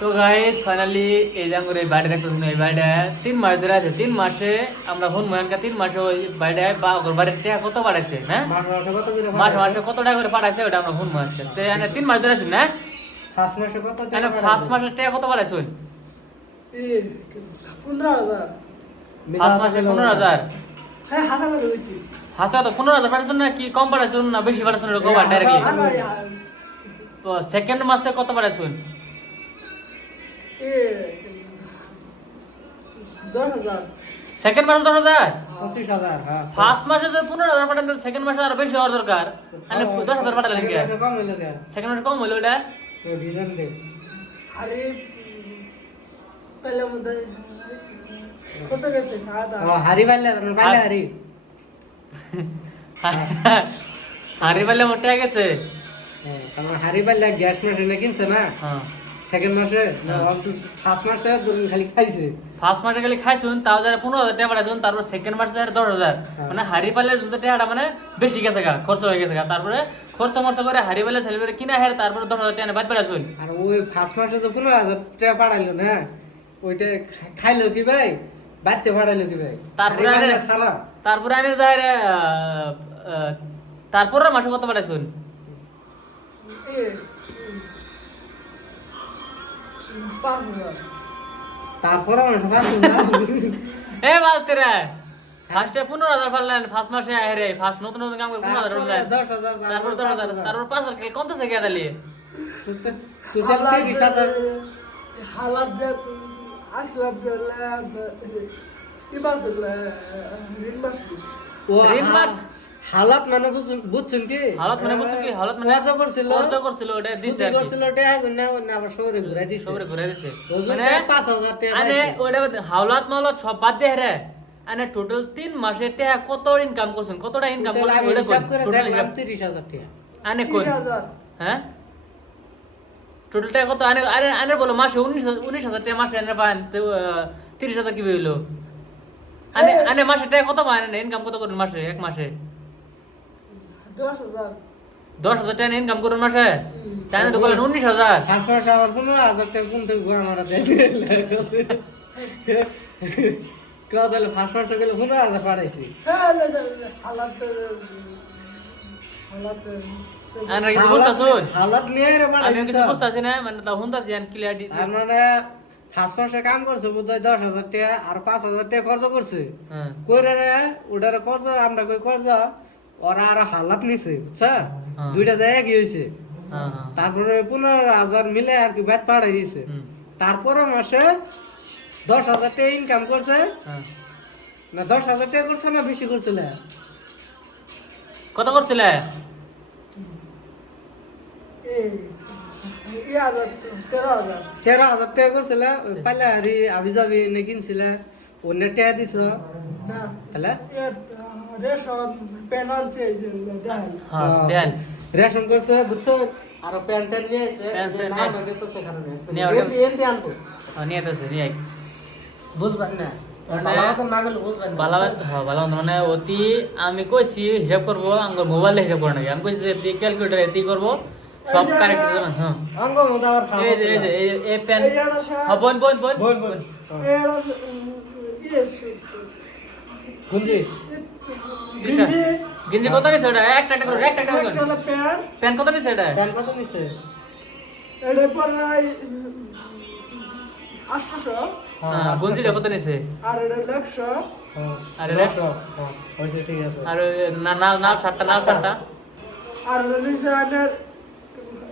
তো guys finally এই যে এই বাড়ি দেখতেছেন এই বাড়িটা 3 মাস ধরে আছে। 3 মাসে আমরা হুন ময়ানকা 3 মাসে ওই বাড়িটা বা ওর বাড়ির টাকা কত বাড়াইছে না মাসে মাসে কত টাকা করে পাঠাইছে ওটা আমরা হুন আজকে তো এনে 3 মাস ধরে আছেন না ফার্স্ট মাসে কত টাকা এনে ফার্স্ট মাসের টাকা কত বাড়াইছে 15,000 ফার্স্ট মাসে 15,000 হ্যাঁ হাজার করে হয়েছে হাসা তো 15,000 পাঠাইছেন না কি কম পাঠাইছেন না বেশি পাঠাইছেন এরকম ডাইরেক্টলি তো সেকেন্ড মাসে কত পাঠাইছেন 10,000 সেকেন্ড মাসে 10,000 25,000 হ্যাঁ ফার্স্ট মাসে যে 15,000 পাঠান তাহলে সেকেন্ড মাসে আরো বেশি হওয়ার দরকার মানে 10,000 পাঠালেন কি সেকেন্ড মাসে কম হইলো কে সেকেন্ড মাসে কম হলো এটা তো রিজন দে अरे पहले मुझे खुश हो गए थे खाया था হারি বাইলে হারি হারি পালে মোটে গেছে আমরা হারি বাইলে গ্যাস মেশিনে কিনছে না হ্যাঁ সেকেন্ড মাসে না ফার্স্ট মাসে দুদিন খালি খাইছে ফার্স্ট মাসে খালি খাইছুন তাও যারা 15,000 টাকা পাঠাইছুন তারপর সেকেন্ড মাসে 10,000 মানে হারি পালে যত টাকাটা মানে বেশি গেছে গা খরচ হয়ে গেছে গা তারপরে খরচ মরচ করে হারি পালে সেলিব্রেট কিনা হের তারপরে 10,000 টাকা বাদ পাঠাইছুন আর ওই ফার্স্ট মাসে যে 15,000 টাকা পাঠাইলো না ওইটা খাইলো কি ভাই বাড়তে পাঠাইলো কি ভাই তারপরে হারি আরে বাইলে সারা তারপরে আনে যাইরে তারপরে মাসে কত পাঠাইছুন ये 5,000 তারপরে মাসে পাঠাইলো না এ বালছে রে ফার্স্টে 15,000 পারলেন ফার্স্ট মাসে হেরে ফার্স্ট নতুন নতুন কাম করে 15,000 পারলেন 10,000 তারপর 10,000 তারপর 5,000 কম তো গিয়া দালি টোটাল 30,000 हालात जब असलब ये बात रिंग बात ও ঋণ মাস হালাত মানে বুঝছেন কি হালত মানে বুঝছো কি হালত মানে কর্জ করছিল কর্জ করছিল ওটা দিছে আর কি করছিল টাকা গুনা না আবার শহরে ঘুরাই দিছে সবরে ঘুরে দিছে ওজন মানে 5,000 টাকা আনে ওটা হাওলাত মাওলাত সব বাদ দিয়ে রে আনে টোটাল 3 মাসে টাকা কত ইনকাম করছেন কতটা ইনকাম করছেন ওটা হিসাব করে টোটাল দেখলাম হিসাব 30,000 টাকা আনে কোন 3,000 হ্যাঁ টোটাল টাকা কত আনে আরে আনে বলো মাসে 19,000 টাকা মাসে আনে পান তো 30,000 কি হইলো আনে আনে মাসে টাকা কত পান আনে ইনকাম কত করেন মাসে এক মাসে 10,000 10,000 টাকা ইনকাম করুন মাসে তাই না তো বলেন 19,000 ফার্স্ট মাসে আবার 15,000 টাকা কোন থেকে আমার দেয় কত হলো ফার্স্ট মাসে গেলে 15,000 পাঠাইছি हालात हालात আনে কিছু বুঝতাছুন হালাত নিয়ে রে আমি পাঠাইছি কিছু বুঝতাছি না মানে তা হুনতাছি আন ক্লিয়ার আর মানে ফার্স্ট মাসে কাম করছে বোধহয় 10,000 টাকা আর 5,000 টাকা খরচ করছে হ্যাঁ কইরা রে ওটারে খরচ আমরা কই খরচ ওরা আর হালাত নিছে বুঝছা হ্যাঁ। দুইটা জায়গা কি হইছে হ্যাঁ হ্যাঁ তারপরে 15,000 মিলে আর কি ব্যাট পাঠাই দিয়েছে হুম, তারপরে মাসে 10,000 টাকা ইনকাম করছে হ্যাঁ না 10,000 টাকা করছে না বেশি করছিল কত করছিলে ये हालत 13,000 13,000 টাকা করছিল ওই পাইলা হারি আবি যাবি নে কিনছিল অন্য টাকা দিছ ना তাহলে ये रेशन पेनल से হ্যাঁ দেন রেশন করছে বুঝছো আর প্যান্ট নিয়ে এসে প্যান্ট যে নিয়ে- নাম আগে তো সেখানে নিয়ে ওটা- এনতে আনবো নিয়ে তো সে নিয়ে বুঝবেন না মানে- বাবা তো না গেলে বুঝবেন না ভালো হ্যাঁ ভালো মানে অতি আমি কইছি হিসাব করবো আঙ্গ মোবাইলে হিসাব করে নাকি আমি কইছি যে তুই ক্যালকুলেটার এতি করবো সব কারেক্ট হ্যাঁ আঙ্গ মতো আবার খাওয়া এই যে এই যে এই পেন এই যে একটা শার্ট। হ্যাঁ বোন বোন বোন বোন বোন ये গুঞ্জি गंजी গেঞ্জি কত নিছে ওটা একটা একটা করে একটা একটা করে একটা প্যান্ট প্যান কত নিছে এটা প্যান্ট কত নিছে এটা পড়াই 800 হ্যাঁ গঞ্জিটা কত নিছে আর এটা 100 আরে রে। হয়েছে ঠিক আছে আর ওই না না না শার্টটা আর এটা নিচে আনের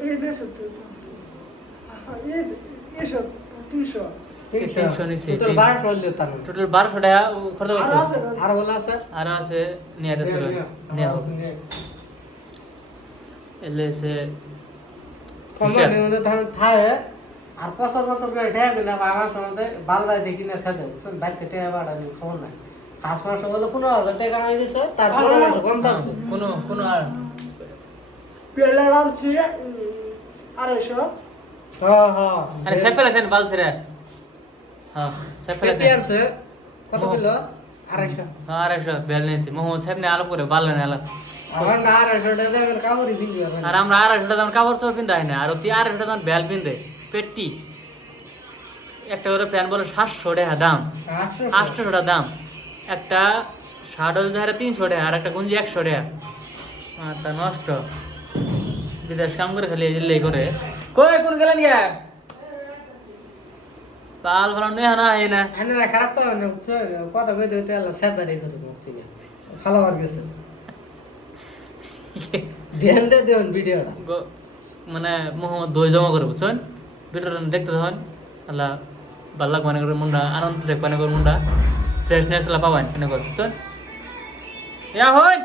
এই নিচে এই সব 300 300 নিছে, টোটাল ঠিক। 1200 হইলো তার টোটাল 1200 টাকা খরচ আর করছে আছে আর বলা আছে আর আছে নিয়ে আসছে নিয়ে হোক এলে সে কোম্পানির মধ্যে ধান থাকে আর বছর বছর করে ঠেয়া দিলে আমার সঙ্গে বালবাই দেখি না সাথে বুঝছেন বাইতে ঠেয়া বাড়াবি খবর নাই পাঁচ মাসে বলে 15,000 টাকা আনি দিছে তারপরে মাসে কম আছে কোনো আর পেলে আনছি 250 হ্যাঁ হ্যাঁ আরে সেফেলা দেন বালছে রে হ্যাঁ সেফেলা পেটি দেন আনছে কত কিলো 250 হ্যাঁ আরে সব বেল নেছে মোহাম্মদ সাহেব নে আলো করে বাল না আলো আমার না 250 টাকা দেবেন কাপড়ই কিনবি আর আমরা 250 দাম কাপড় চোপড় পিনতে হয় না আর অতি 250 দাম বেল পিনতে পেটি একটা করে প্যান্ট বলে 700 টাকা দাম, 800 টাকা দাম। একটা শার্ট হল যারা 300 টাকা, আর একটা গুঞ্জি 100 টাকা। মাথা নষ্ট, বিদেশ কাম করে খালি এই করে। কই কোন গেলেন গিয়া? পাল ভালো নেই না এই না। আইনারা খারাপ তো না, বুঝছো? কথা কইতে কইতে আল্লাহ সেবারে করে মুক্তি খালাবার গেছে। ধ্যান দে দেন ভিডিওটা। মানে মোহাম্মদ দই জমা করে বুঝছেন, ভিডিওটা দেখতে তখন আল্লাহ ভাল লাগ মানে করে মুন্ডা আনন্দ দেখ মানে করে মুন্ডা ফ্রেশনেস লা পাবেন মানে করে বুঝছেন। ইয়া হই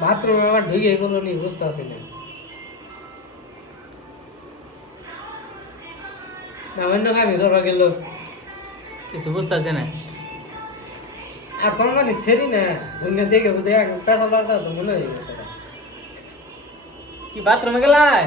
বাথরুমে আবার ঢুকে এগুলো নিয়ে বুঝতে আসি না। না অন্য কামে ধরা গেল কিছু বুঝতে আছে না। আর কোন মানে ছেড়ি না অন্য দেখে বোধ পেশা পাল্টা তো মনে হয়ে গেছে। কি বাথরুমে গেলাই?